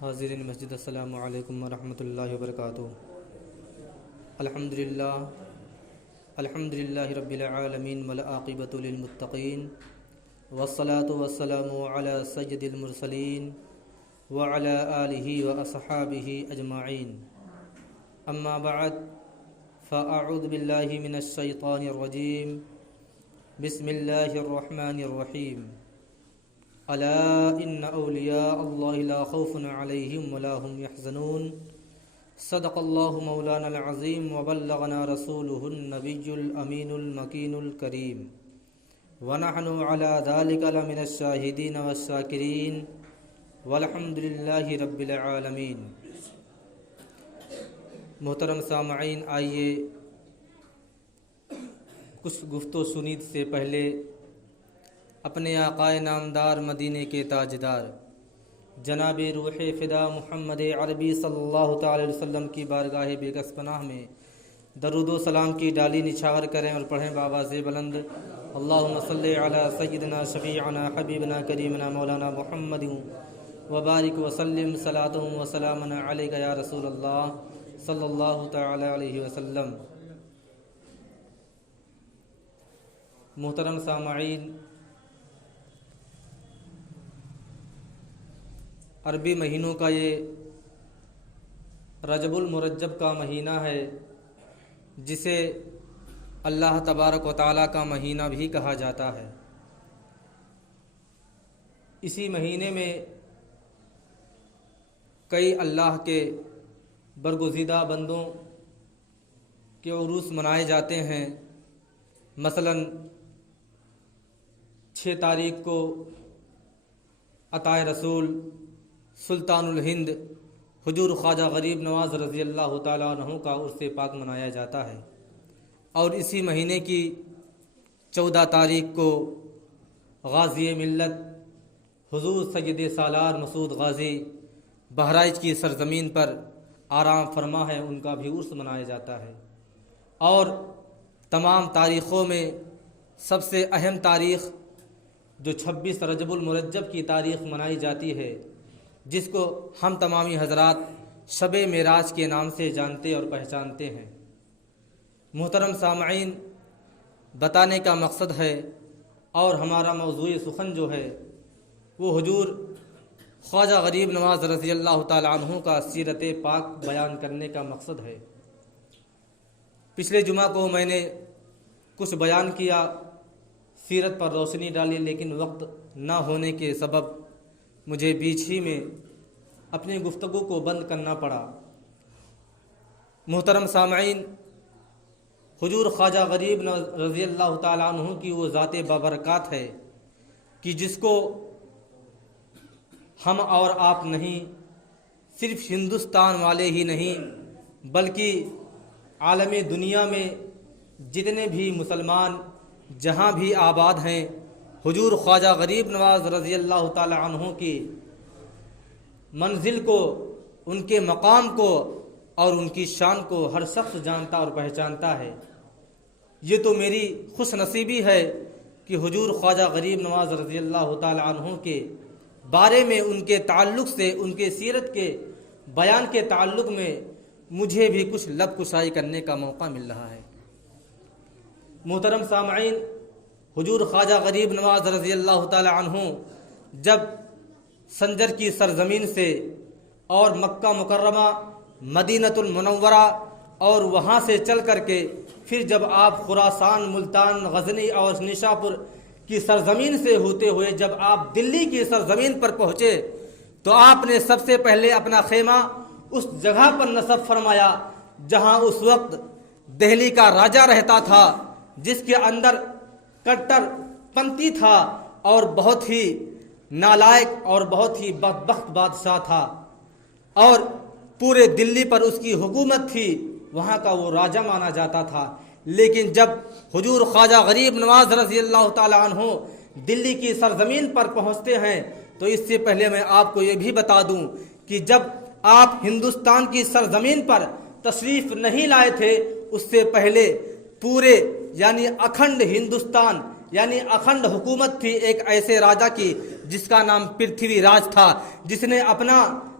حاضرین مسجد السلام علیکم ورحمۃ اللہ وبرکاتہ۔ الحمدللہ رب العالمین والعاقبۃ للمتقین والصلاة والسلام علی سید المرسلین وعلی آلہ واصحابہ اجمعین، اما بعد فاعوذ باللہ من الشیطان الرجیم، بسم اللہ الرحمن الرحیم۔ الا ان اولیاء اللہ لا خوف علیہم ولا هم يحزنون، صدق اللہ مولانا العظیم وبلغنا رسولہ النبی الامین المکین الکریم، ونحن علی ذلک لمن الشاہدین والشاکرین، والحمد للہ رب العالمین۔ محترم سامعین، آئیے کچھ گفت و شنید سے پہلے اپنے آقائے نامدار مدینے کے تاجدار جناب روح فدا محمد عربی صلی اللہ تعالی علیہ وسلم کی بارگاہ بیکس پناہ میں درود و سلام کی ڈالی نچھاور کریں اور پڑھیں بآواز بلند، اللہم صلی علی سیدنا شفیعنا حبیبنا کریمنا مولانا محمد وبارک وسلم صلاۃ و سلام علیک یا رسول اللہ صلی اللہ تعالی علیہ وسلم۔ محترم سامعین، عربی مہینوں کا یہ رجب المرجب کا مہینہ ہے، جسے اللہ تبارک و تعالیٰ کا مہینہ بھی کہا جاتا ہے۔ اسی مہینے میں کئی اللہ کے برگزیدہ بندوں کے عروس منائے جاتے ہیں۔ مثلاً 6 تاریخ کو عطائے رسول سلطان الہند حضور خواجہ غریب نواز رضی اللہ تعالیٰ عنہ کا عرس پاک منایا جاتا ہے، اور اسی مہینے کی 14 تاریخ کو غازی ملت حضور سید سالار مسعود غازی بہرائچ کی سرزمین پر آرام فرما ہے، ان کا بھی عرس منایا جاتا ہے۔ اور تمام تاریخوں میں سب سے اہم تاریخ جو 26 رجب المرجب کی تاریخ منائی جاتی ہے، جس کو ہم تمامی حضرات شب معراج کے نام سے جانتے اور پہچانتے ہیں۔ محترم سامعین، بتانے کا مقصد ہے اور ہمارا موضوع سخن جو ہے وہ حضور خواجہ غریب نواز رضی اللہ تعالی عنہ کا سیرت پاک بیان کرنے کا مقصد ہے۔ پچھلے جمعہ کو میں نے کچھ بیان کیا، سیرت پر روشنی ڈالی، لیکن وقت نہ ہونے کے سبب مجھے بیچ ہی میں اپنی گفتگو کو بند کرنا پڑا۔ محترم سامعین، حضور خواجہ غریب رضی اللہ تعالیٰ عنہ کی وہ ذات بابرکات ہے کہ جس کو ہم اور آپ نہیں، صرف ہندوستان والے ہی نہیں بلکہ عالم دنیا میں جتنے بھی مسلمان جہاں بھی آباد ہیں، حضور خواجہ غریب نواز رضی اللہ تعالی عنہ کی منزل کو، ان کے مقام کو اور ان کی شان کو ہر شخص جانتا اور پہچانتا ہے۔ یہ تو میری خوش نصیبی ہے کہ حضور خواجہ غریب نواز رضی اللہ تعالی عنہ کے بارے میں، ان کے تعلق سے، ان کے سیرت کے بیان کے تعلق میں مجھے بھی کچھ لب کشائی کرنے کا موقع مل رہا ہے۔ محترم سامعین، حضور خواجہ غریب نواز رضی اللہ تعالی عنہ جب سنجر کی سرزمین سے اور مکہ مکرمہ، مدینۃ المنورہ اور وہاں سے چل کر کے پھر جب آپ خراسان، ملتان، غزنی اور نشاپور کی سرزمین سے ہوتے ہوئے جب آپ دلی کی سرزمین پر پہنچے، تو آپ نے سب سے پہلے اپنا خیمہ اس جگہ پر نصب فرمایا جہاں اس وقت دہلی کا راجہ رہتا تھا، جس کے اندر کٹر پنتی تھا اور بہت ہی نالائق اور بہت ہی بدبخت بادشاہ تھا، اور پورے دلی پر اس کی حکومت تھی، وہاں کا وہ راجہ مانا جاتا تھا۔ لیکن جب حضور خواجہ غریب نواز رضی اللہ تعالی عنہ دلی کی سرزمین پر پہنچتے ہیں، تو اس سے پہلے میں آپ کو یہ بھی بتا دوں کہ جب آپ ہندوستان کی سرزمین پر تشریف نہیں لائے تھے، اس سے پہلے پورے یعنی اکھنڈ ہندوستان یعنی اکھنڈ حکومت تھی ایک ایسے راجا کی جس کا نام پرتھوی راج تھا، جس نے اپنا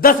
10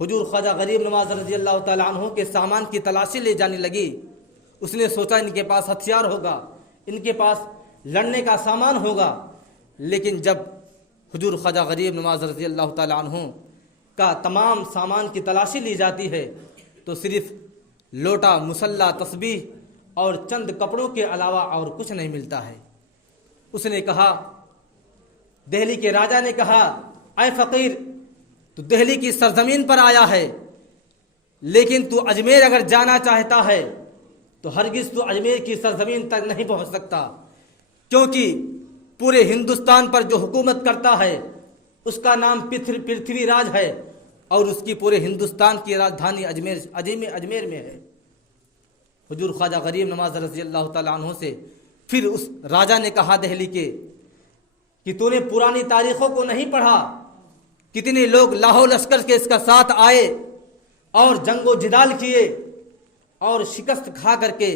حضور خواجہ غریب نواز رضی اللہ تعالیٰ عنہ کے سامان کی تلاشی لے جانے لگی۔ اس نے سوچا ان کے پاس ہتھیار ہوگا، ان کے پاس لڑنے کا سامان ہوگا، لیکن جب حضور خواجہ غریب نواز رضی اللہ تعالیٰ عنہ کا تمام سامان کی تلاشی لی جاتی ہے تو صرف لوٹا، مسلح، تسبیح اور چند کپڑوں کے علاوہ اور کچھ نہیں ملتا ہے۔ اس نے کہا، دہلی کے راجا نے کہا، اے فقیر، تو دہلی کی سرزمین پر آیا ہے، لیکن تو اجمیر اگر جانا چاہتا ہے تو ہرگز تو اجمیر کی سرزمین تک نہیں پہنچ سکتا، کیونکہ پورے ہندوستان پر جو حکومت کرتا ہے اس کا نام پرتھوی راج ہے، اور اس کی پورے ہندوستان کی راجدھانی اجمیر میں ہے۔ حضور خواجہ غریب نواز رضی اللہ تعالیٰ عنہ سے پھر اس راجا نے کہا دہلی کے کہ تو نے پرانی تاریخوں کو نہیں پڑھا، کتنے لوگ لاہور لشکر کے اس کا ساتھ آئے اور جنگ و جدال کیے اور شکست کھا کر کے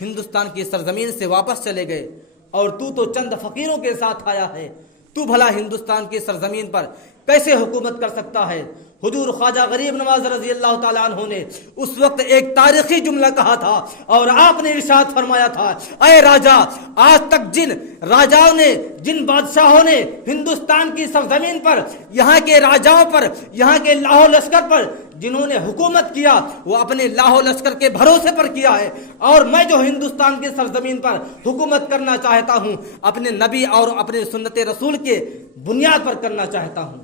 ہندوستان کی سرزمین سے واپس چلے گئے، اور تو چند فقیروں کے ساتھ آیا ہے، تو بھلا ہندوستان کی سرزمین پر کیسے حکومت کر سکتا ہے؟ حضور خواجہ غریب نواز رضی اللہ تعالیٰ عنہ نے اس وقت ایک تاریخی جملہ کہا تھا، اور آپ نے ارشاد فرمایا تھا، اے راجا، آج تک جن راجاؤں نے، جن بادشاہوں نے ہندوستان کی سرزمین پر، یہاں کے راجاؤں پر، یہاں کے لاہور لشکر پر جنہوں نے حکومت کیا، وہ اپنے لاہور لشکر کے بھروسے پر کیا ہے، اور میں جو ہندوستان کی سرزمین پر حکومت کرنا چاہتا ہوں اپنے نبی اور اپنے سنت رسول کے بنیاد پر کرنا چاہتا ہوں۔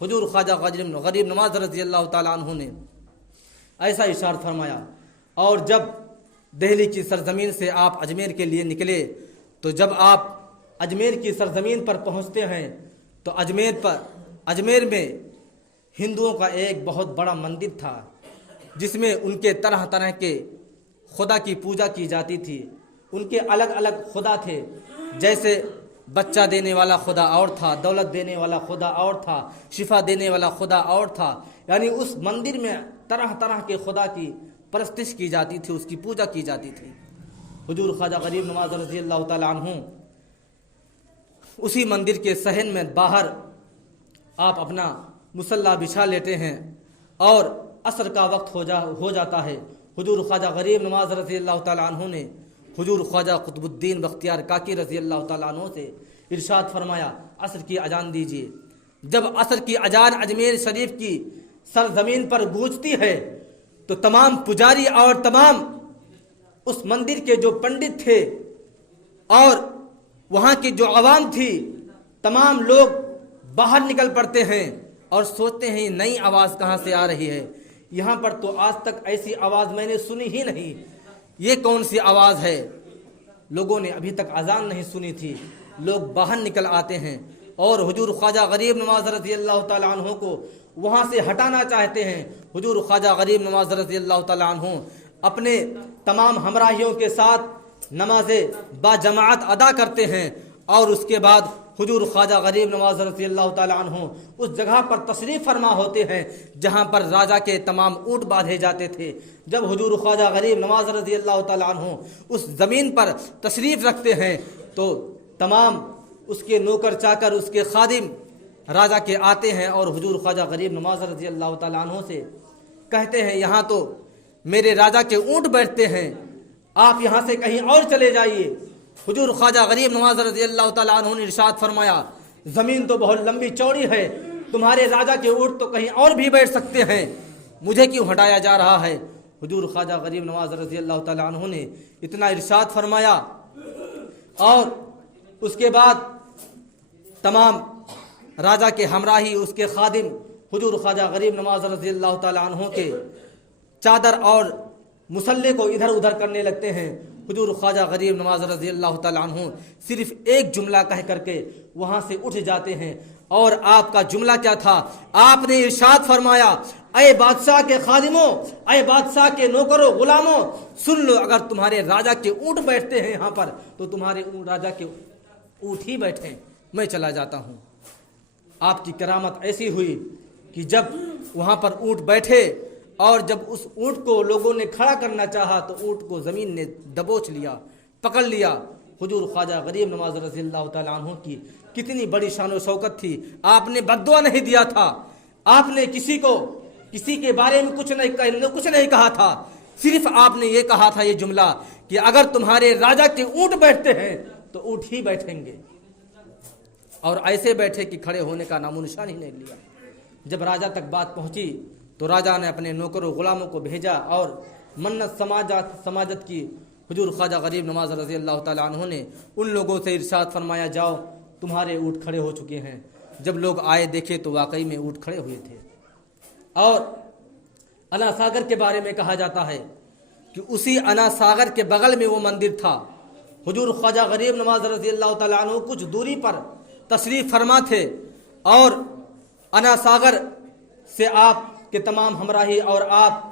حضور خواجہ غریب نواز رضی اللہ تعالیٰ عنہ نے ایسا ارشاد فرمایا، اور جب دہلی کی سرزمین سے آپ اجمیر کے لیے نکلے تو جب آپ اجمیر کی سرزمین پر پہنچتے ہیں تو اجمیر میں ہندوؤں کا ایک بہت بڑا مندر تھا، جس میں ان کے طرح طرح کے خدا کی پوجا کی جاتی تھی۔ ان کے الگ الگ خدا تھے، جیسے بچہ دینے والا خدا اور تھا، دولت دینے والا خدا اور تھا، شفا دینے والا خدا اور تھا، یعنی اس مندر میں طرح طرح کے خدا کی پرستش کی جاتی تھی، اس کی پوجا کی جاتی تھی۔ حضور خواجہ غریب نواز رضی اللہ تعالیٰ عنہ اسی مندر کے صحن میں باہر آپ اپنا مسلح بچھا لیتے ہیں، اور عصر کا وقت ہو جاتا ہے۔ حضور خواجہ غریب نواز رضی اللہ تعالیٰ عنہ نے حضور خواجہ قطب الدین بختیار کاکی رضی اللہ تعالیٰ عنہ سے ارشاد فرمایا، عصر کی اذان دیجیے۔ جب عصر کی اذان اجمیر شریف کی سرزمین پر گونجتی ہے تو تمام پجاری اور تمام اس مندر کے جو پنڈت تھے اور وہاں کی جو عوام تھی، تمام لوگ باہر نکل پڑتے ہیں اور سوچتے ہیں نئی آواز کہاں سے آ رہی ہے، یہاں پر تو آج تک ایسی آواز میں نے سنی ہی نہیں، یہ کون سی آواز ہے؟ لوگوں نے ابھی تک اذان نہیں سنی تھی، لوگ باہر نکل آتے ہیں اور حضور خواجہ غریب نواز رضی اللہ تعالیٰ عنہ کو وہاں سے ہٹانا چاہتے ہیں۔ حضور خواجہ غریب نواز رضی اللہ تعالیٰ عنہ اپنے تمام ہمراہیوں کے ساتھ نماز با جماعت ادا کرتے ہیں، اور اس کے بعد حضور خواجہ غریب نواز رضی اللہ تعالیٰ عنہ اس جگہ پر تشریف فرما ہوتے ہیں جہاں پر راجا کے تمام اونٹ باندھے جاتے تھے۔ جب حضور خواجہ غریب نواز رضی اللہ تعالیٰ عنہ اس زمین پر تشریف رکھتے ہیں تو تمام اس کے نوکر چاکر، اس کے خادم راجا کے آتے ہیں اور حضور خواجہ غریب نواز رضی اللہ تعالیٰ عنہ سے کہتے ہیں، یہاں تو میرے راجا کے اونٹ بیٹھتے ہیں، آپ یہاں سے کہیں اور چلے جائیے۔ حضور خواجہ غریب نواز رضی اللہ تعالیٰ عنہ نے ارشاد فرمایا، زمین تو بہت لمبی چوڑی ہے، تمہارے راجا کے اونٹ تو کہیں اور بھی بیٹھ سکتے ہیں، مجھے کیوں ہٹایا جا رہا ہے؟ حضور خواجہ غریب نواز رضی اللہ تعالیٰ عنہ نے اتنا ارشاد فرمایا، اور اس کے بعد تمام راجا کے ہمراہی، اس کے خادم حضور خواجہ غریب نواز رضی اللہ تعالیٰ عنہ کے چادر اور مسلح کو ادھر ادھر کرنے لگتے ہیں۔ حضور خواجہ غریب نواز رضی اللہ تعالیٰ عنہ صرف ایک جملہ کہہ کر کے وہاں سے اٹھ جاتے ہیں، اور آپ کا جملہ کیا تھا؟ آپ نے ارشاد فرمایا، اے بادشاہ کے خادموں، اے بادشاہ کے نوکروں، غلاموں، سن لو، اگر تمہارے راجا کے اونٹ بیٹھتے ہیں یہاں پر تو تمہارے راجا کے اونٹ ہی بیٹھیں، میں چلا جاتا ہوں۔ آپ کی کرامت ایسی ہوئی کہ جب وہاں پر اونٹ بیٹھے اور جب اس اونٹ کو لوگوں نے کھڑا کرنا چاہا تو اونٹ کو زمین نے دبوچ لیا، پکڑ لیا۔ حضور خواجہ غریب نواز رضی اللہ تعالیٰ عنہ کی کتنی بڑی شان و شوکت تھی، آپ نے بد دعا نہیں دیا تھا، آپ نے کسی کو کسی کے بارے میں کچھ نہیں کہا تھا، صرف آپ نے یہ کہا تھا یہ جملہ کہ اگر تمہارے راجا کے اونٹ بیٹھتے ہیں تو اونٹ ہی بیٹھیں گے، اور ایسے بیٹھے کہ کھڑے ہونے کا نام و نشان ہی نہیں لیا۔ جب راجا تک بات پہنچی تو راجا نے اپنے نوکر و غلاموں کو بھیجا اور منت سماجت کی۔ حضور خواجہ غریب نواز رضی اللہ تعالیٰ عنہ نے ان لوگوں سے ارشاد فرمایا، جاؤ تمہارے اونٹ کھڑے ہو چکے ہیں۔ جب لوگ آئے دیکھے تو واقعی میں اونٹ کھڑے ہوئے تھے۔ اور انا ساگر کے بارے میں کہا جاتا ہے کہ اسی انا ساگر کے بغل میں وہ مندر تھا۔ حضور خواجہ غریب نواز رضی اللہ تعالیٰ عنہ کچھ دوری پر تشریف فرما تھے اور انا ساگر سے آپ کے تمام ہمراہی اور آپ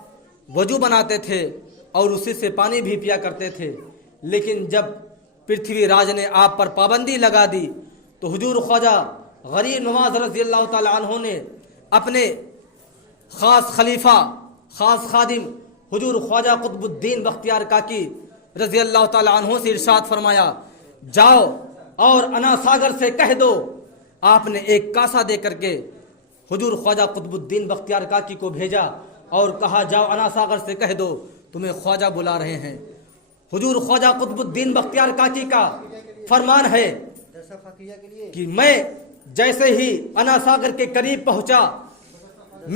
وضو بناتے تھے اور اسی سے پانی بھی پیا کرتے تھے، لیکن جب پرتھوی راج نے آپ پر پابندی لگا دی تو حضور خواجہ غریب نواز رضی اللہ تعالیٰ عنہ نے اپنے خاص خلیفہ خاص خادم حضور خواجہ قطب الدین بختیار کاکی رضی اللہ تعالیٰ عنہ سے ارشاد فرمایا، جاؤ اور انا ساگر سے کہہ دو۔ آپ نے ایک کاسا دے کر کے حضور خواجہ قطب الدین بختیار کاکی کو بھیجا اور کہا، جاؤ انا ساگر سے کہہ دو تمہیں خواجہ بلا رہے ہیں۔ حضور خواجہ قطب الدین بختیار کاکی کا فرمان ہے کہ میں جیسے ہی انا ساگر کے قریب پہنچا،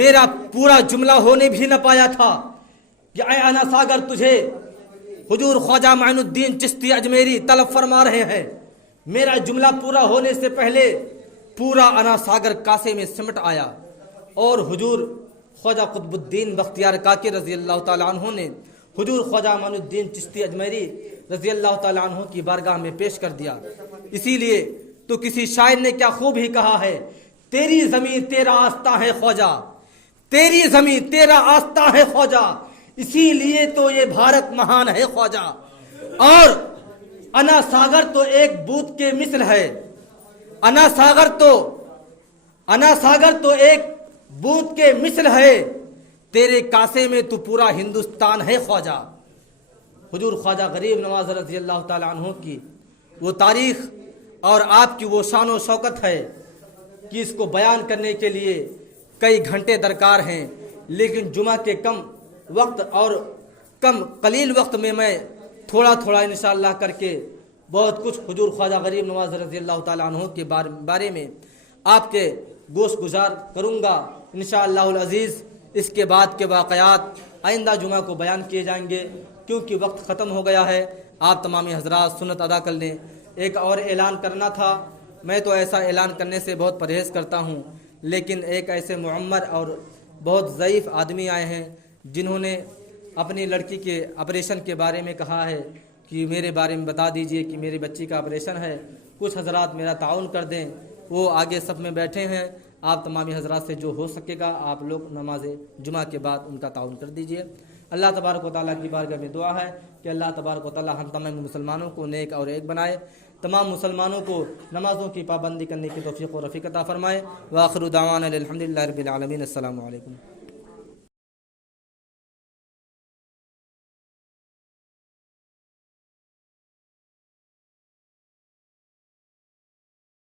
میرا پورا جملہ ہونے بھی نہ پایا تھا کہ اے انا ساگر، تجھے حضور خواجہ معین الدین چشتی اجمیری طلب فرما رہے ہیں۔ میرا جملہ پورا ہونے سے پہلے پورا انا ساگر کاسے میں سمٹ آیا اور حضور خواجہ قطب الدین بختیار کاکی رضی اللہ تعالیٰ عنہ نے حضور خواجہ معین الدین چشتی اجمیری رضی اللہ تعالیٰ عنہ کی بارگاہ میں پیش کر دیا۔ اسی لیے تو کسی شاعر نے کیا خوب ہی کہا ہے، تیری زمین تیرا آستہ ہے خواجہ، تیری زمین تیرا آستہ ہے خواجہ، اسی لیے تو یہ بھارت مہان ہے خواجہ۔ اور انا ساگر تو ایک بوت کے مثل ہے، انا ساگر تو ایک بوت کے مثل ہے، تیرے کاسے میں تو پورا ہندوستان ہے خواجہ۔ حضور خواجہ غریب نواز رضی اللہ تعالیٰ عنہ کی وہ تاریخ اور آپ کی وہ شان و شوکت ہے کہ اس کو بیان کرنے کے لیے کئی گھنٹے درکار ہیں، لیکن جمعہ کے کم وقت اور قلیل وقت میں تھوڑا انشاءاللہ کر کے بہت کچھ حضور خواجہ غریب نواز رضی اللہ تعالیٰ عنہ کے بارے میں آپ کے گوش گزار کروں گا انشاءاللہ العزیز۔ اس کے بعد کے واقعات آئندہ جمعہ کو بیان کیے جائیں گے، کیونکہ وقت ختم ہو گیا ہے۔ آپ تمام حضرات سنت ادا کر لیں۔ ایک اور اعلان کرنا تھا، میں تو ایسا اعلان کرنے سے بہت پرہیز کرتا ہوں، لیکن ایک ایسے معمر اور بہت ضعیف آدمی آئے ہیں جنہوں نے اپنی لڑکی کے آپریشن کے بارے میں کہا ہے کہ میرے بارے میں بتا دیجئے کہ میری بچی کا آپریشن ہے، کچھ حضرات میرا تعاون کر دیں۔ وہ آگے صف میں بیٹھے ہیں، آپ تمامی حضرات سے جو ہو سکے گا آپ لوگ نماز جمعہ کے بعد ان کا تعاون کر دیجئے۔ اللہ تبارک و تعالیٰ کی بارگاہ میں دعا ہے کہ اللہ تبارک و تعالیٰ ہم تمام مسلمانوں کو نیک اور ایک بنائے، تمام مسلمانوں کو نمازوں کی پابندی کرنے کی توفیق و رفیق عطا فرمائے۔ وآخر دعوانا الحمدللہ رب العالمین۔ السلام علیکم۔